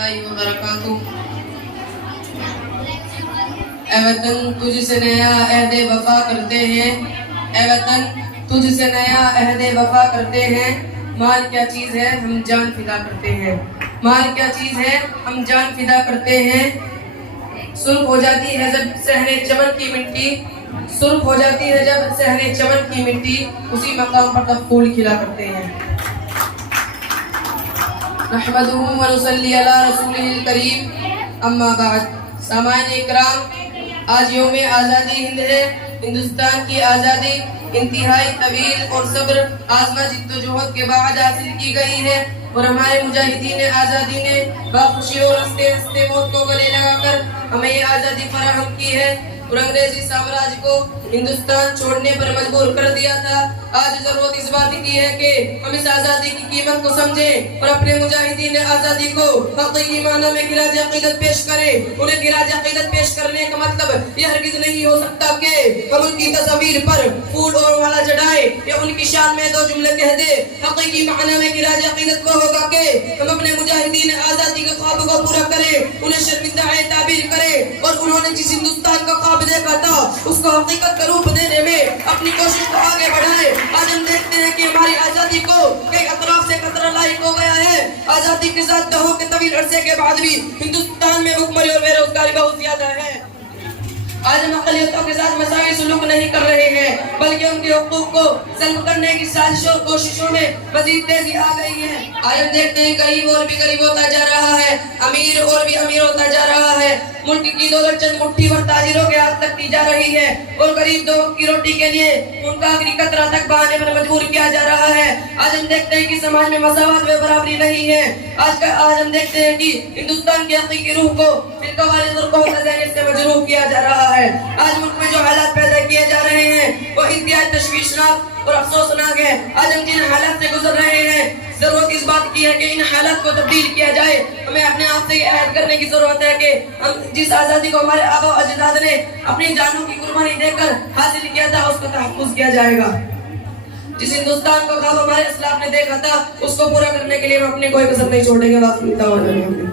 اللہ وبرکاتہ۔ اے وطن تجھ سے نیا عہد وفا کرتے ہیں، اے وطن تجھ سے نیا عہد وفا کرتے ہیں، مال کیا چیز ہے ہم جان فدا کرتے ہیں، مال کیا چیز ہے ہم جان فدا کرتے ہیں۔ سرخ ہو جاتی ہے جب صحن چمن کی مٹی، سرخ ہو جاتی ہے جب صحن چمن کی مٹی، اسی مقام پر تب پھول کھلا کرتے ہیں۔ نحمدہ و نصلی علی رسولہ الکریم، اما بعد۔ سامعین اکرام، آج یوم آزادی ہند ہے۔ ہندوستان کی آزادی انتہائی طویل اور صبر آزما جدوجہد کے بعد حاصل کی گئی ہے، اور ہمارے مجاہدین آزادی نے باخوشی اور ہنستے ہنستے موت کو گلے لگا کر ہمیں یہ آزادی فراہم کی ہے، اور انگریزی سامراج کو ہندوستان چھوڑنے پر مجبور کر دیا تھا۔ آج ضرورت اس بات کی ہے کہ ہم اس آزادی کی قیمت کو سمجھیں اور اپنے مجاہدین آزادی کو حقیقی معنی میں خراج عقیدت پیش کریں۔ انہیں خراج عقیدت پیش کرنے کا مطلب یہ ہرگز نہیں ہو سکتا کہ ہم ان کی تصاویر پر پھول اور مالا چڑھائیں یا ان کی شان میں دو جملے کہہ دیں۔ حقیقی معنی میں خراج عقیدت وہ ہوگا کہ ہم اپنے مجاہدین آزادی کے خواب کو پورا کریں، انہیں شرمندہ تعبیر کریں، اور انہوں نے جس ہندوستان کا خواب دیکھا تھا اس کو حقیقت کا روپ دینے میں اپنی کوشش کو آگے بڑھائیں۔ آج ہم دیکھتے ہیں کہ ہماری آزادی کو کئی اطراف سے خطرہ لاحق ہو گیا ہے۔ آزادی کے ساتھ دہوں کے طویل عرصے کے بعد بھی ہندوستان میں بھوکمری اور بے روزگاری بہت زیادہ ہے۔ آج ہم اقلیتوں کے ساتھ مساوی سلوک نہیں کر رہے ہیں، بلکہ ان کے حقوق کو سلب کرنے کی سازشوں اور کوششوں میں مزید تیزی آ گئی ہے۔ آج ہم دیکھتے ہیں غریب اور بھی غریب ہوتا جا رہا ہے، امیر اور بھی امیر ہوتا جا رہا ہے، ملک کی دولت چند مٹھی بھر تاجروں کے ہاتھ تک دی جا رہی ہے، اور غریب دو وقت کی روٹی کے لیے ان کا آخری قطرہ تک بہانے پر مجبور کیا جا رہا ہے۔ آج ہم دیکھتے ہیں کہ سماج میں مساوات و برابری نہیں ہے۔ آج ہم دیکھتے ہیں کہ ہندوستان کی حقیقی روح کو فرقہ واریت اور قوم ذہنیت سے مجروح کیا جا رہا ہے۔ آج ملک میں جو حالات پیدا کیے جا رہے ہیں وہ انتہائی تشویشناک اور افسوسناک ہے۔ آج ہم جن حالات سے گزر رہے ہیں، ضرورت اس بات کی ہے کہ ان حالات کو تبدیل کیا جائے۔ ہمیں اپنے آپ سے یہ عہد کرنے کی ضرورت ہے کہ ہم جس آزادی کو ہمارے آبا و اجداد نے اپنی جانوں کی قربانی دے کر حاصل کیا تھا اس کا تحفظ کیا جائے گا۔ جس ہندوستان کو خواب ہمارے اسلاف نے دیکھا تھا اس کو پورا کرنے کے لیے ہم اپنے کوئی قسم نہیں چھوڑیں گے۔